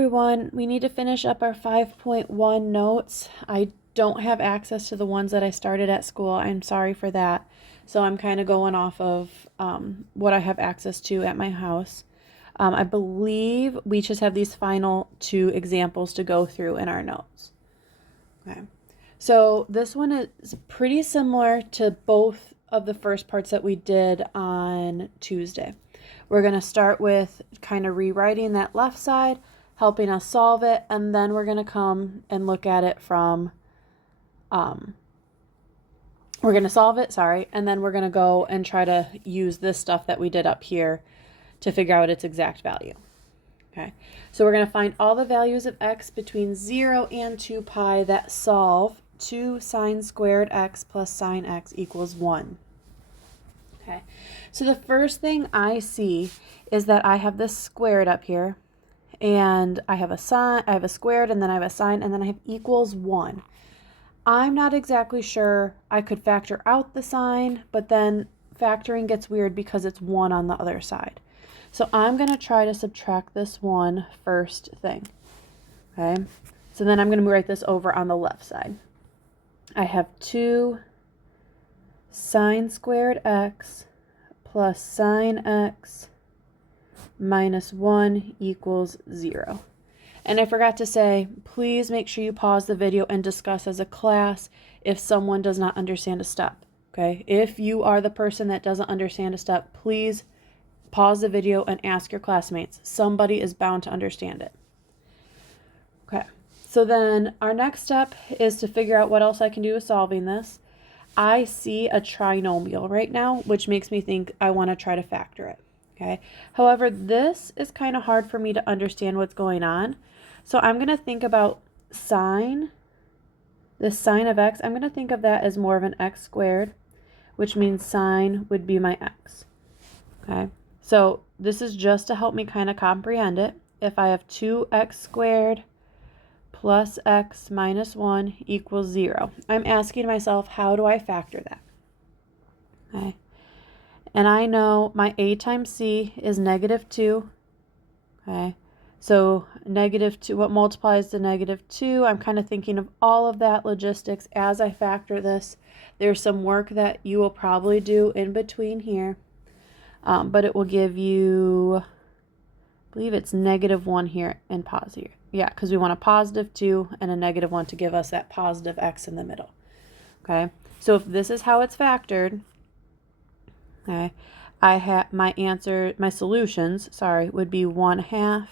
everyone, we need to finish up our 5.1 notes. I don't have access to the ones that I started at school. I'm sorry for that. So I'm kind of going off of what I have access to at my house. I believe we just have these final two examples to go through in our notes. Okay. So this one is pretty similar to both of the first parts that we did on Tuesday. We're going to start with kind of rewriting that left side, helping us solve it, and then we're going to come and look at it from, we're going to solve it, and then we're going to go and try to use this stuff that we did up here to figure out its exact value. Okay, so we're going to find all the values of x between 0 and 2 pi that solve 2 sine squared x plus sine x equals 1. Okay, so the first thing I see is that I have this squared up here, and I have a sine, I have a squared, and then I have a sine, and then I have equals 1. I'm not exactly sure. I could factor out the sine, but then factoring gets weird because it's 1 on the other side. So I'm going to try to subtract this 1 first thing. Okay, so then I'm going to write this over on the left side. I have 2 sine squared x plus sine x minus 1 equals 0. And I forgot to say, please make sure you pause the video and discuss as a class if someone does not understand a step. Okay, if you are the person that doesn't understand a step, please pause the video and ask your classmates. Somebody is bound to understand it. Okay, so then our next step is to figure out what else I can do with solving this. I see a trinomial right now, which makes me think I want to try to factor it. Okay, however, this is kind of hard for me to understand what's going on. So I'm going to think about sine, the sine of x. I'm going to think of that as more of an x squared, which means sine would be my x. Okay, so this is just to help me kind of comprehend it. If I have 2x squared plus x minus 1 equals 0, I'm asking myself, how do I factor that? Okay, and I know my a times c is -2. Okay, so -2, what multiplies to -2? I'm kind of thinking of all of that logistics as I factor this. There's some work that you will probably do in between here. But it will give you, I believe it's -1 here and positive. Yeah, because we want a +2 and a -1 to give us that positive x in the middle. Okay, so if this is how it's factored, okay, I have my answer, my solutions, would be 1/2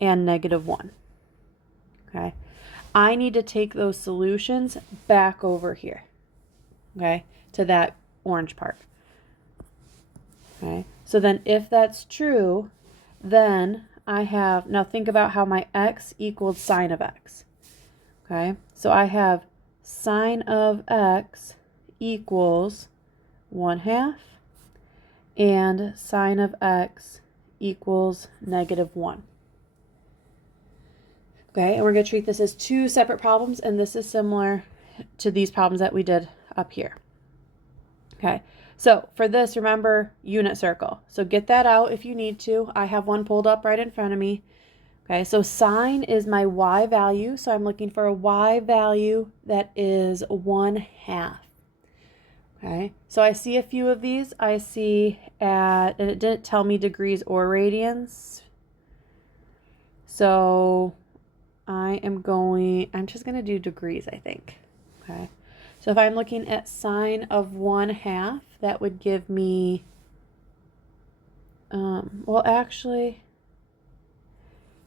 and -1. Okay, I need to take those solutions back over here, okay, to that orange part. Okay, so then if that's true, then I have, now think about how my x equals sine of x. Okay, so I have sine of x equals 1/2 and sine of x equals -1. Okay, and we're going to treat this as two separate problems, and this is similar to these problems that we did up here. Okay, so for this, remember unit circle. So get that out if you need to. I have one pulled up right in front of me. Okay, so sine is my y value. So I'm looking for a y value that is 1/2. Okay, so I see a few of these. I see and it didn't tell me degrees or radians. So I'm just going to do degrees, I think. Okay. So if I'm looking at sine of 1/2, that would give me, well, actually,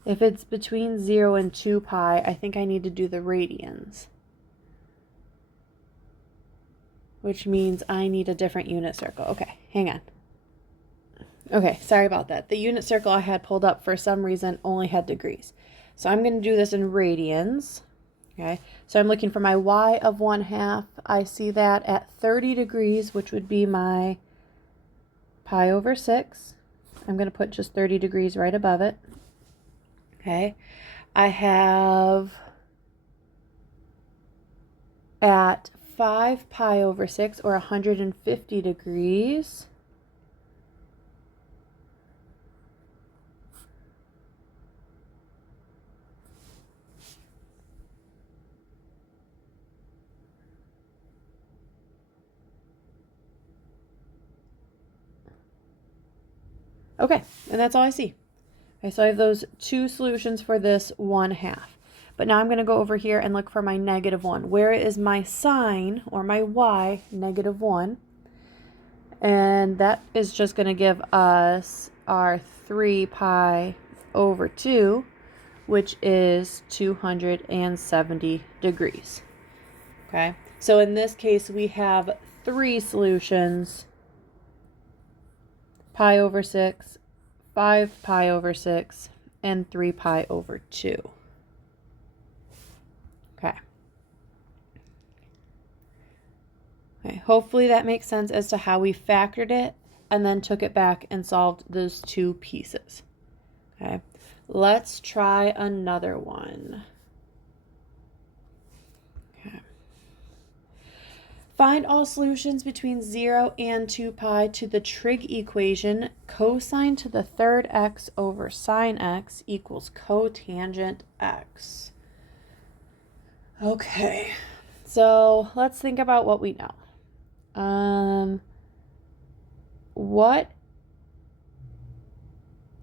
if it's between 0 and 2 pi, I think I need to do the radians, which means I need a different unit circle. Okay, hang on. Okay, sorry about that. The unit circle I had pulled up for some reason only had degrees. So I'm going to do this in radians. Okay, so I'm looking for my y of 1/2. I see that at 30 degrees, which would be my pi over 6. I'm going to put just 30 degrees right above it. Okay, I have at 5 pi over 6, or 150 degrees. Okay, and that's all I see. Okay, so I have those two solutions for this 1/2. But now I'm going to go over here and look for my -1. Where is my sine, or my y, -1? And that is just going to give us our 3 pi over 2, which is 270 degrees. Okay, so in this case, we have 3 solutions: pi over 6, 5 pi over 6, and 3 pi over 2. Okay. Okay, hopefully that makes sense as to how we factored it and then took it back and solved those 2 pieces. Okay, let's try another one. Okay. Find all solutions between 0 and 2 pi to the trig equation cosine to the third x over sine x equals cotangent x. Okay, so let's think about what we know. What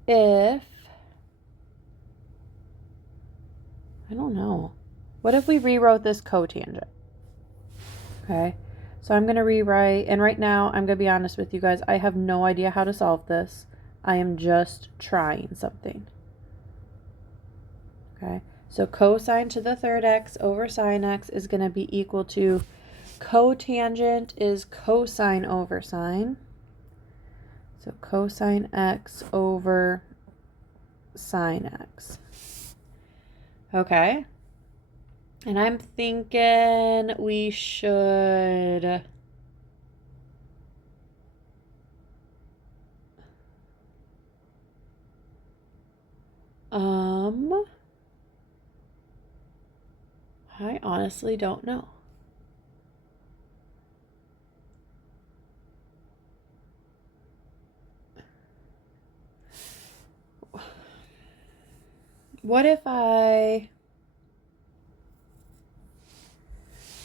if, I don't know, what if we rewrote this cotangent? Okay, so I'm going to rewrite, and right now, I'm going to be honest with you guys, I have no idea how to solve this. I am just trying something. Okay, so cosine to the third x over sine x is going to be equal to cotangent is cosine over sine. So cosine x over sine x. Okay. And I'm thinking we should I honestly don't know. What if I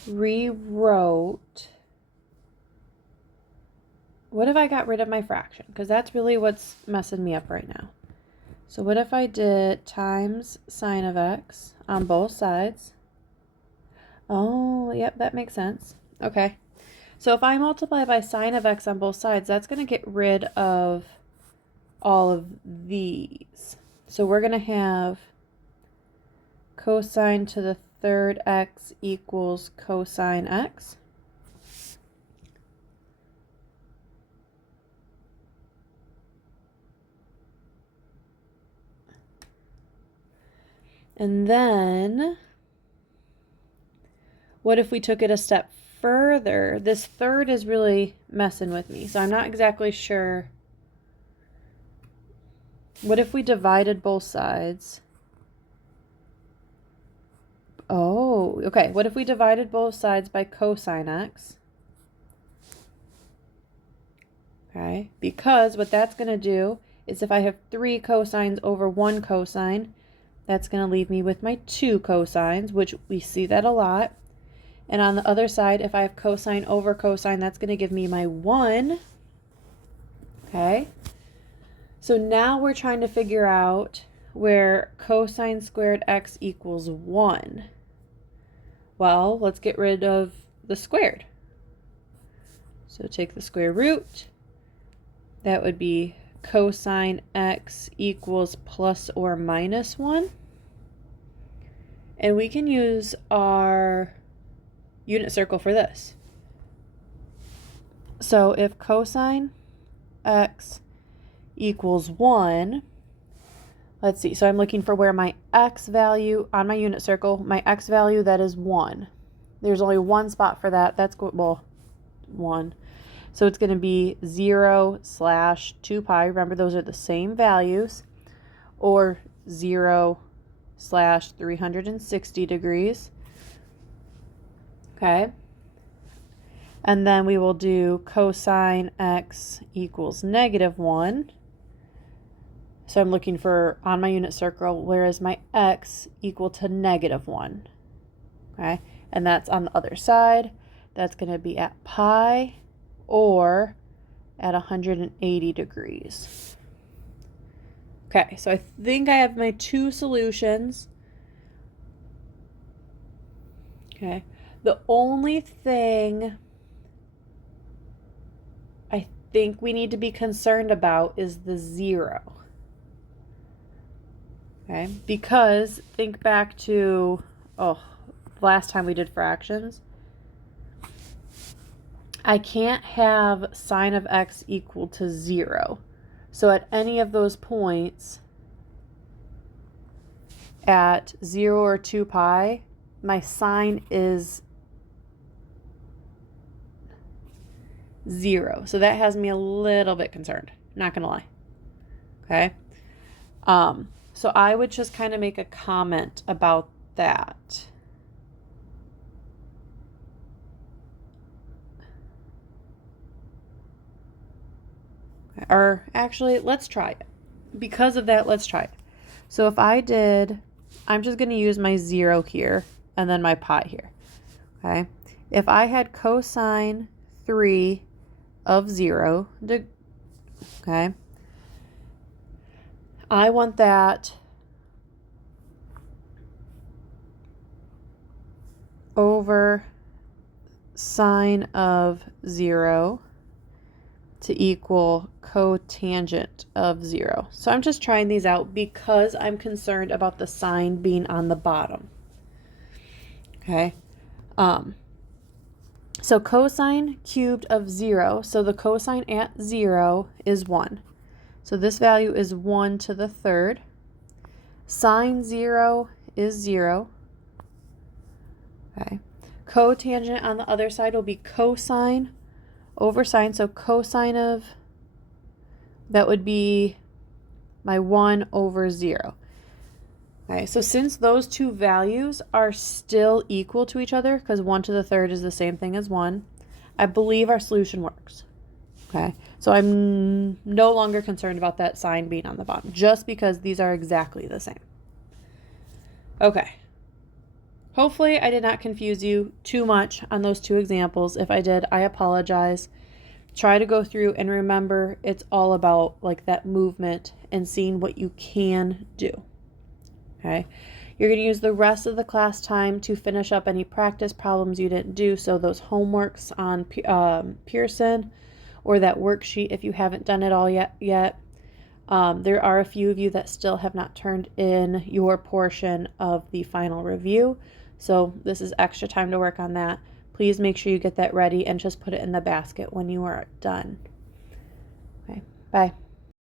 rewrote, what if I got rid of my fraction? Because that's really what's messing me up right now. So what if I did times sine of x on both sides? Oh, yep, that makes sense. Okay. So if I multiply by sine of x on both sides, that's going to get rid of all of these. So we're going to have cosine to the third x equals cosine x. And then, what if we took it a step further? This third is really messing with me, so I'm not exactly sure. What if we divided both sides? Oh, okay. What if we divided both sides by cosine x? Okay, because what that's going to do is if I have 3 cosines over 1 cosine, that's going to leave me with my 2 cosines, which we see that a lot. And on the other side, if I have cosine over cosine, that's going to give me my 1. Okay, so now we're trying to figure out where cosine squared x equals 1. Well, let's get rid of the squared. So take the square root. That would be cosine x equals plus or minus 1. And we can use our unit circle for this. So if cosine x equals 1, let's see, so I'm looking for where my x value on my unit circle, my x value, that is 1. There's only one spot for that. That's, well, 1. So it's going to be 0/2 pi. Remember, those are the same values. Or 0/360 degrees. Okay. And then we will do cosine x equals -1. So I'm looking for, on my unit circle, where is my x equal to -1? Okay. And that's on the other side. That's going to be at pi or at 180 degrees. Okay, so I think I have my two solutions. Okay, the only thing I think we need to be concerned about is the 0. Okay, because think back to, last time we did fractions. I can't have sine of x equal to 0. So at any of those points, at 0 or 2 pi, my sine is 0. So that has me a little bit concerned, not gonna lie. Okay. So I would just kind of make a comment about that. Or actually, let's try it. Because of that, let's try it. So if I did, I'm just going to use my 0 here and then my pi here. Okay. If I had cosine 3 of 0, okay, I want that over sine of 0 to equal cotangent of 0. So I'm just trying these out because I'm concerned about the sine being on the bottom. Okay. So cosine cubed of 0, so the cosine at 0 is 1. So this value is 1 to the third. Sine 0 is 0. Okay. Cotangent on the other side will be cosine over sine. So cosine of, that would be my 1 over 0. Okay, so since those two values are still equal to each other, because 1 to the third is the same thing as 1, I believe our solution works. Okay, so I'm no longer concerned about that sign being on the bottom, just because these are exactly the same. Okay, hopefully I did not confuse you too much on those two examples. If I did, I apologize. Try to go through and remember it's all about like that movement and seeing what you can do. Okay, you're going to use the rest of the class time to finish up any practice problems you didn't do. So those homeworks on Pearson or that worksheet if you haven't done it all yet. There are a few of you that still have not turned in your portion of the final review. So this is extra time to work on that. Please make sure you get that ready and just put it in the basket when you are done. Okay, bye.